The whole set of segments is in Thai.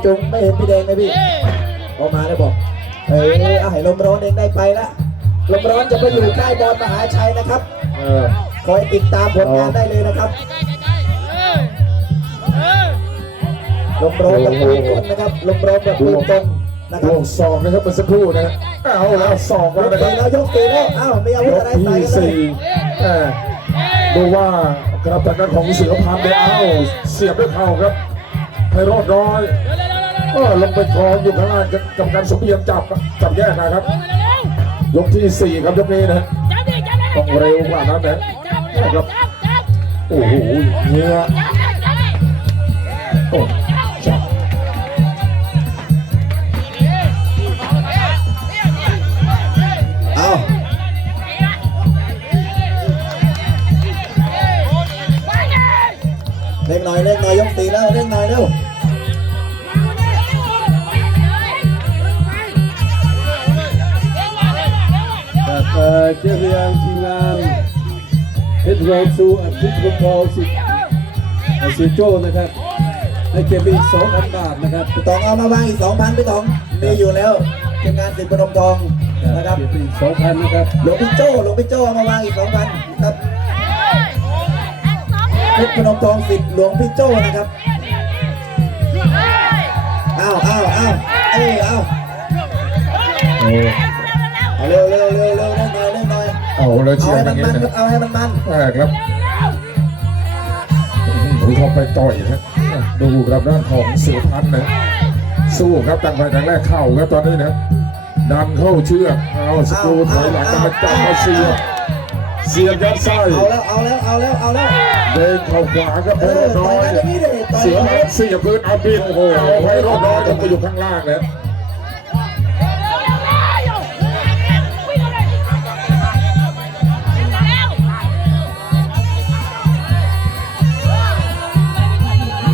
พี่จุงไม่เห็นพี่แดงเลยพี่ออกมาแล้วบอกเออเอาให้ลมร้อนเองได้ไปละลมร้อนจะไปอยู่ค่ายบอลมหาชัยนะครับเออคอยติดตามผลงานได้เลยนะครับลมร้อนกับปืนกลนะครับลมร้อนกับปืนกลนะคบรับวกสองนะครับเมื่อสักครู่นะฮะเอาแล้วสองยแล้วกนะคตีรับแล้วยกตีแล้วอ้าวมีอาวุยธกอะไรที่ใส่กันเลยสี่เออดูว่ากระตันนั้นของเสือพันธุ์เนี่ยเอาเสียบด้วยเข่าครับไพโรดร้อย ลงไปคลองอยู่ข้างล่างกับการสมเพียงจับจับแยกนะครับ ยกที่สี่ครับยกนี้นะต้องเร็วกว่านั้นนะครับโอ้โหเนี่ยโอ้จับเอาเร่งหน่อยเร่งหน่อยยกตีแล้วเร่งหน่อยเร็ว จากเอ่อเชียร์เรียงทีมงานเพชรโรซูอาทิตย์ลุงทองสิเอ่อสิโจ้นะครับให้เก็บไปอีก2,000บาทนะครับพี่ตองเอามาวางอีกสองพันพี่ตองมีอยู่แล้วทีมงานสิบประดมทองนะครับเก็บไปอีก2,000นะครับหลวงพี่โจ้หลวงพี่โจ้เอามาวางอีกสองพันครับเพชรพนมทองสิทธิ์หลวงพี่โจ้นะครับอ้าวอ้าวอ้าวเอ้ยอ้าวโอ้เอาเร็วเร็วเร็ว หน่อยเอาเลยเอาเชียให้ร์อมัย่านงนี้มันนะเอาให้มันมันแรกครับหูเข้าไปต่อยนะดูครับด้านของเสือพันธุ์นะสู้ครับตั้งไปตั้งแรกเข้าครับตอนนี้นะดันเข้าเชือกเอาสกรูถอยหลังมาจับมาเสียบเสียบยัดไส้เอาแล้วเอาแล้วเอาแล้วเอาแล้วเดินเข้าขวาครับเอไพอโรดต่น้ออยยกันอย่างนี้เลยต่อยเสือกันเสียบพื้นเอาบินโอ้โหไพโรดน้อยลงไปอยู่ข้างล่างนะ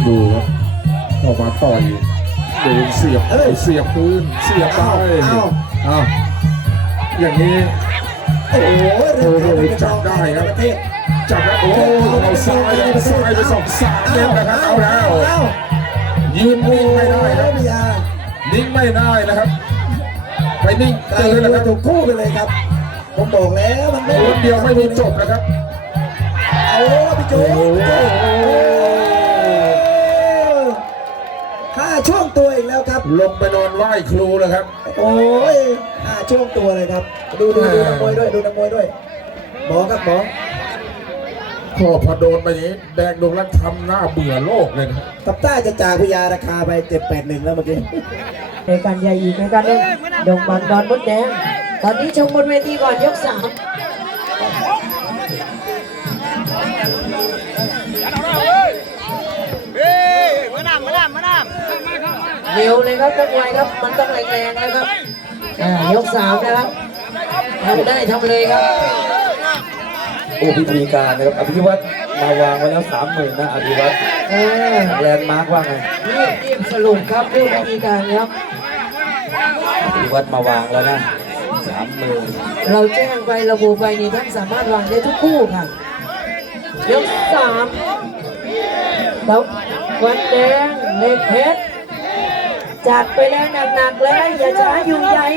ดูครับเข้ามาต่อยเดินเสียบเสียบพื้นเสียบไปเอาอย่างนี้โอ้โหเรื่องราวเป็นจับได้ครับประเทศจับแล้วโอ้โหเอาซ้ายซ้ายไปสองสามเมตรนะครับเอาแล้วเอายืนนิ่งไม่ได้ครับพี่อานิ่งไม่ได้นะครับไปนิ่งกลาเจยอเป็นแล้วครับถูกคู่กันเลยครับผมบอกแล้วมันไม่คนเดียวไม่มีจบนะครับเอาพี่โจ้ ช่วงตัวอีกแล้วครับ ลงไปนอนไหว้ครูแล้วครับ โอ้ยห้าช่วงตัวเลยครับ ดูดูดูนักมวยด้วยดูนักมวยด้วยหมอครับหมอพอพอโดนไปอย่างนี้ แดงดวงรักทำหน้าเบื่อโลกเลยนะกับต้าจะจ่ายพิยาราคาไปเจ็ดแปดหนึ่งแล้วเมื่อกี้ในการใหญ่อีกในการเล่นดงบันดอนมดแดงตอนนี้ชมบนเวทีก่อนยกสาม เร็วเลยครับต้องไวครับมันต้องแรงๆนะครับอ่ายกสามนะครับทำได้ทำเลยครับโอ้พิธีการนะครับอภิวัตมาวางไว้แล้วสามหมื่นนะอภิวัตเออแลนด์มาร์กว่าไงรีบรีบสรุปครับเรื่องวิธีการครับอภิวัตมาวางแล้วนะสามหมื่นเราแจ้งไประบุไปนี่ท่านสามารถวางได้ทุกคู่ค่ะยกสามแล้ววันแดงเล็กเพชร จัดไปแล้วหนักๆเลย อย่าช้าอยู่ใหญ่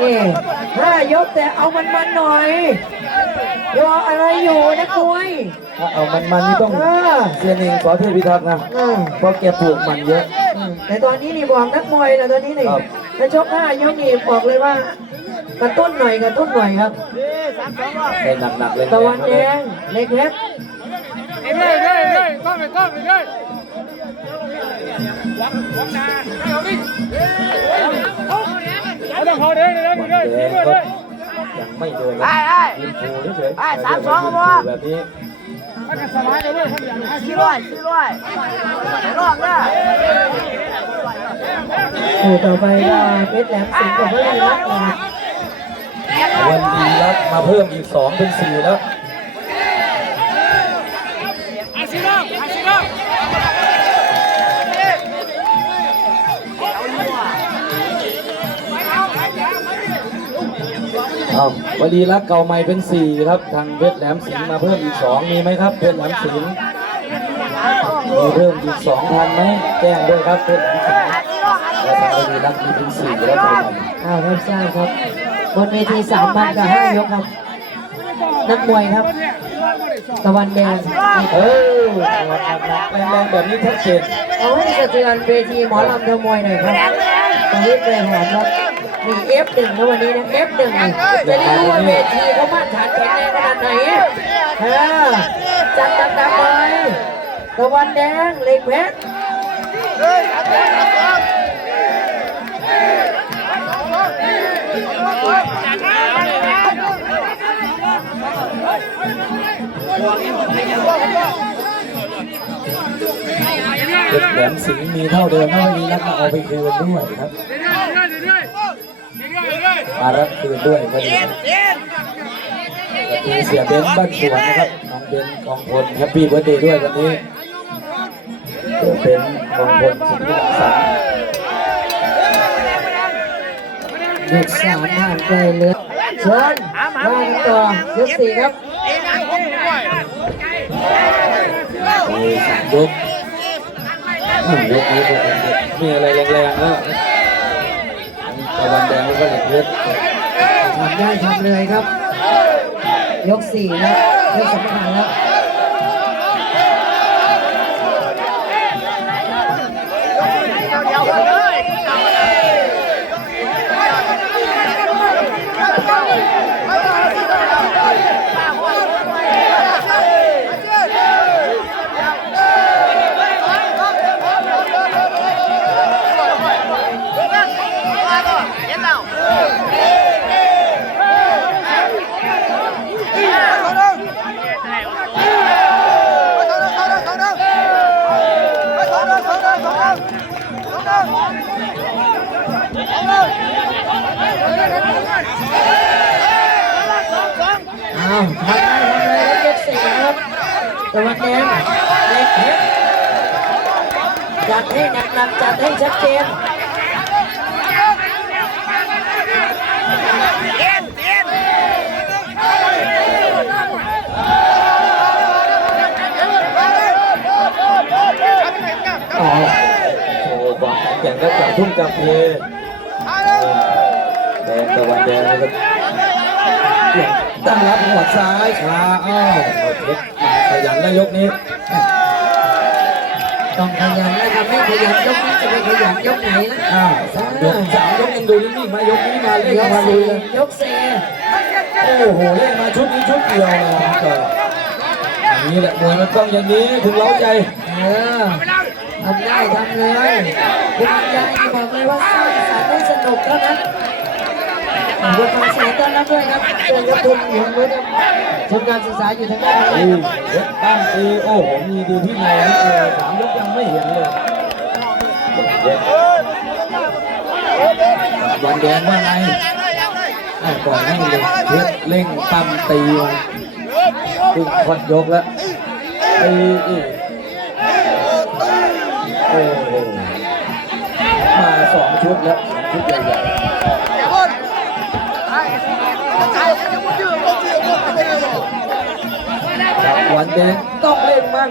นี่ห้ายกแต่เอามันมันๆหน่อยรออะไรอยู่นะคุย ถ้าเอามันมันนี่ต้องเออ เซียนเองขอเทพพิทักษ์นะเออเพราะแกปลูกมันเยอะ อืมแต่ตอนนี้นี่บอกนักมวยนะตอนนี้นี่ครับถ้าชกห้ายกนี่บอกเลยว่ากระตุ้นหน่อยกระตุ้นหน่อยครับได้หนักๆเลยตะวันแดงเล็กเพชรวันแดงก็ยังไม่โดนเลยยืนโผล่เฉยๆสามสองครับพ่อแบบนี้สี่ร้อยสี่ร้อยรอบนะคู่ต่อไปก็เพชรแหลมสิงห์กับพรรัตน์นะวันดีรักมาเพิ่มอีกสองเป็นสี่แล้ว เอาวดีรักเก่าใหม่เป็นสี่ครับ ทางเพชรแหลมสิงห์มาเพิ่มอีกสองมีไหมครับ เพชรแหลมสิงห์มีเพิ่มอีกสองพันไหมแจ้งด้วยครับเพื่อนของสิงห์และทางดีรักมีถึงสี่แล้วครับอ้าวรับทราบครับ บนเวทีสามพันกับห้ายกครับ นักมวยครับ ตะวันแดงเออแรงๆแบบนี้ชัดเจนเอาให้สะเทือนเวทีหมอลำทมวยหน่อยครับตอนนี้เปหอมครับ มี F1 นะวันนี้นะ F1 นี่จะได้รู้ว่าเวทีเขามาตรฐานแข็งแรงขนาดไหนเออจัดจัดๆเลยตะวันแดงเล็กเพชรเด็กแหลมสิงมีเท่าเดิมถ้าไม่มีรักมาเอาไปคืนด้วยครับ มารับคืนด้วยวันนี้ทีเสียเบนบ้านสวนนะครับน้องเบนกองพลแฮปปี้เบิร์ดเดย์ด้วยวันนี้เดี๋ยวเป็นกองพลสิงห์บุรีสัยกสามผ่านไปเหลยเชิญมากันต่อยกสี่ครับโอ้ยสามยกยกนี้ก็มีอะไรแรงๆนะ ตะวันแดงแล้วก็เหล็กเพชรทำได้ทำเลยครับ ยกสี่แล้วยกสำคัญแล้ว อ้าวทำได้ทำเลยครับยกสี่ค ความแข็งแกร่งก็จากทุ่งกาเพแดงตะวันแดงนะครับตั้งรับหัวซ้ายขาอ้าวเพชรขยันนะยกนี้ ต้องขยันนะครับไม่ขยันยกนี้จะไปขยันยกไหนล่ะอ่าสามยกสามยกยังดูนิ่งๆมายกนี้มาเล่นยกมาลุสี่ยเลยยกสี่โอ้โหเล่นมาชุดนี้ชุดเดียวนะครับอย่างนี้แหละมวยมันต้องอย่างนี้ถึงเล้าใจเออ ทำได้ทำเลยคุณยายนี่บอกเลยว่าสร้างสรรค์ได้สนุกเท่านั้นขอบคุณทางสายต้อนรับด้วยครับเจอกับทุนอยู่ด้วยครับทุนการศึกษาอยู่ทางด้านโอ้นี้ยเพชรตั้งตีโอ้โหมีดูที่ในนี่เลยสามยกยังไม่เห็นเลยวันแดงว่าไงอะปล่อยให้เลยเพชรเร่งปั้มตีมาดึงคอดยกแล้วตีอีก โอ้โหมาสองชุดแล้วชุดใหญ่ๆวันแดงต้องเล่นมั่ง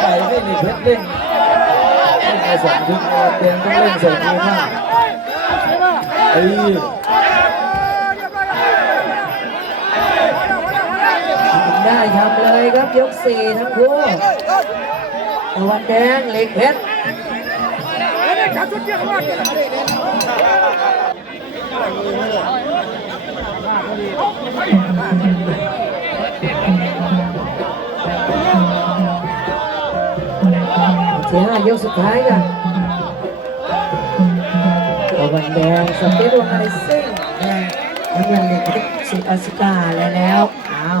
ไปให้ในเพชรเล่นเล่นในสองชุดวันแดงต้องเล่นใส่มือมั่งไอ้ได้ทำเลยครับยกสี่ทั้งคู่ตะวันแดงเหล็กเพชร เสียห้ายกสุดท้ายกันตะวันแดงสเปซวงไอซิ่งแดงน้ำเงินเหล็กเพชรสุดอสิกาแล้วแล้วอ้าว